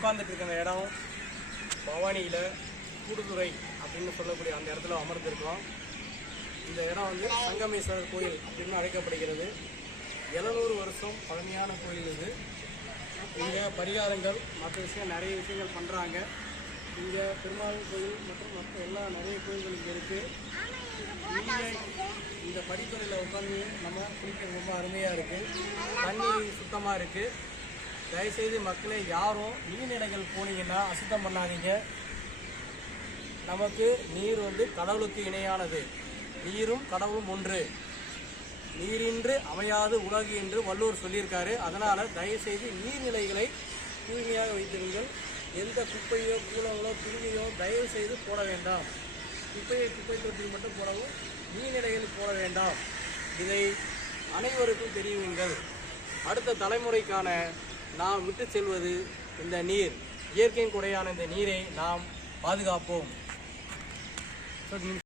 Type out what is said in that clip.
உட்காந்துட்டு இருக்க இடம் பவானியில் கூடுதுறை அப்படின்னு சொல்லக்கூடிய அந்த இடத்துல அமர்ந்திருக்கோம் இந்த இடம் வந்து சங்கமேஸ்வரர் கோயில் அப்படின்னு அழைக்கப்படுகிறது. எழுநூறு வருஷம் பழமையான கோயில் இது. இங்கே பரிகாரங்கள் மற்ற விஷயம் நிறைய விஷயங்கள் பண்ணுறாங்க இங்கே பெருமாள் கோயில் மற்றும் மற்ற எல்லா நிறைய கோயில்கள் இங்கே இருக்குது இங்கே இந்த படித்துறையில் உட்காந்து நம்ம குளிக்க ரொம்ப அருமையாக இருக்குது தண்ணி சுத்தமாக இருக்குது தயவுசெய்து மக்களை யாரும் நீர்நிலைகள் போனீங்கன்னா அசுத்தம் பண்ணாதீங்க. நமக்கு நீர் வந்து கடவுளுக்கு இணையானது. நீரும் கடவுளும் ஒன்று. நீரின்று அமையாது உலகு என்று வள்ளுவர் சொல்லியிருக்காரு. அதனால் தயவுசெய்து நீர்நிலைகளை தூய்மையாக வைத்திருங்கள். எந்த குப்பையோ கூலங்களோ துணியோ தயவு செய்து போட வேண்டாம். குப்பையை குப்பை தொட்டில் மட்டும் போடவும் நீர்நிலைகள் போட வேண்டாம். இதை அனைவருக்கும் தெரியுங்கள் அடுத்த தலைமுறைக்கான நாம் விட்டு செல்வது இந்த நீர். இயற்கையின் குறையான இந்த நீரை நாம் பாதுகாப்போம்.